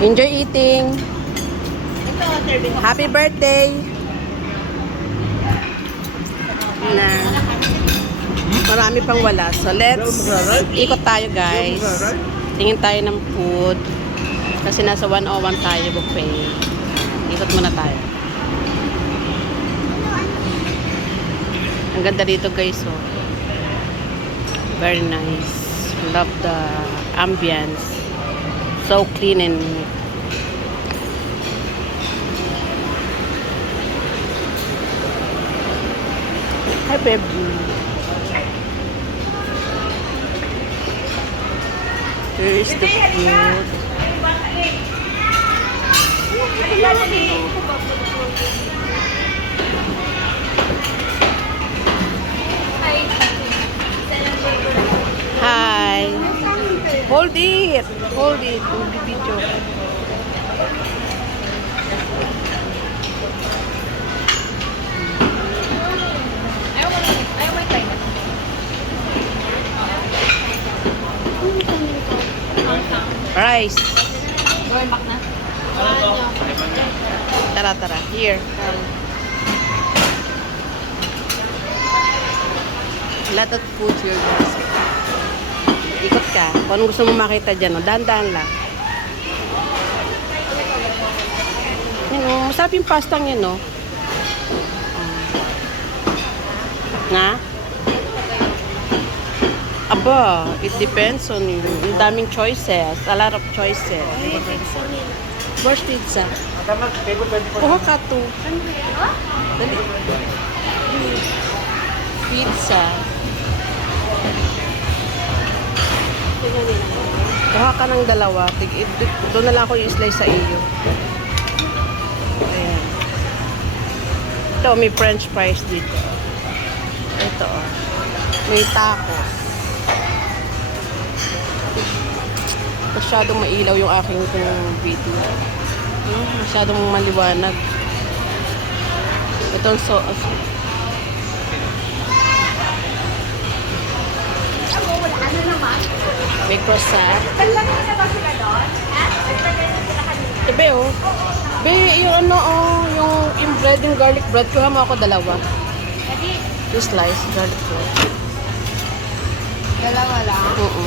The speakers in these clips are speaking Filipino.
Enjoy eating. Happy birthday. Na. Marami pang wala. So, let's ikot tayo, guys. Tingin tayo ng food. Kasi nasa 101 tayo, buffet. Ikot muna tayo. Ang ganda dito, guys. Oh. Very nice. Love the ambience. So clean and neat. Hi, babe. Here is the food. Hi. Hold it. Hold it. Hold the video. Rice. Tara, tara. Here. A lot of food here, guys. Ikot ka. Kung anong gusto mo makita dyan, oh, dahan-dahan lang. Yan, oh, masarap yung pastang yan, oh. Nga? Aba, it depends on you. Ang daming choices. A lot of choices. Where's pizza? Kuha ka to. Dali. Pizza. Kuha ka ng dalawa. Doon na lang ako i-slice sa iyo. Ayan. Ito, may french fries dito. Ito, oh. May tacos. Masyadong mailaw yung aking video. Masyadong maliwanag. Ito ang may croissant. Be, oh. Be, yung ano, oh. Yung bread, yung garlic bread. Kuha mo ako dalawa. Yung slice, garlic bread. Dalawa lang? Oo.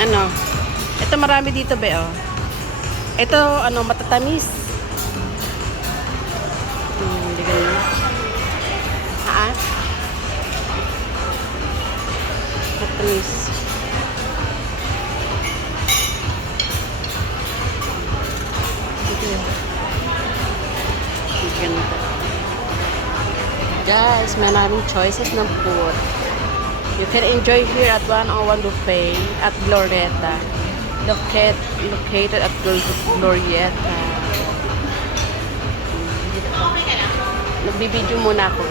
Ano? Ito marami dito, be, oh. Ito, ano, matatamis. Hindi ganun. Ha? Matatamis. Ganda. Guys, maraming choices ng food. You can enjoy here at 101 Buffet at Glorieta. Located at Glorieta. Nagbibideo muna ako.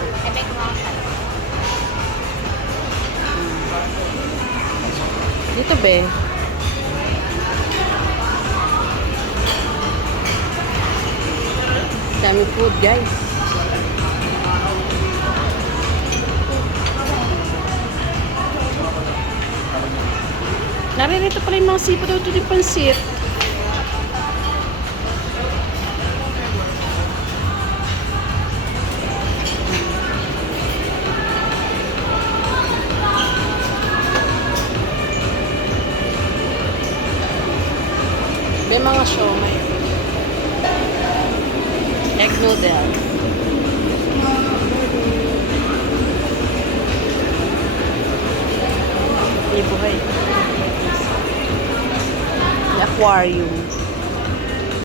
Dito, be. Daming food, guys. Naririto pala yung mga seafood dito yung pansit. May mga siomai. Egg noodle. May buhay. Aquarium.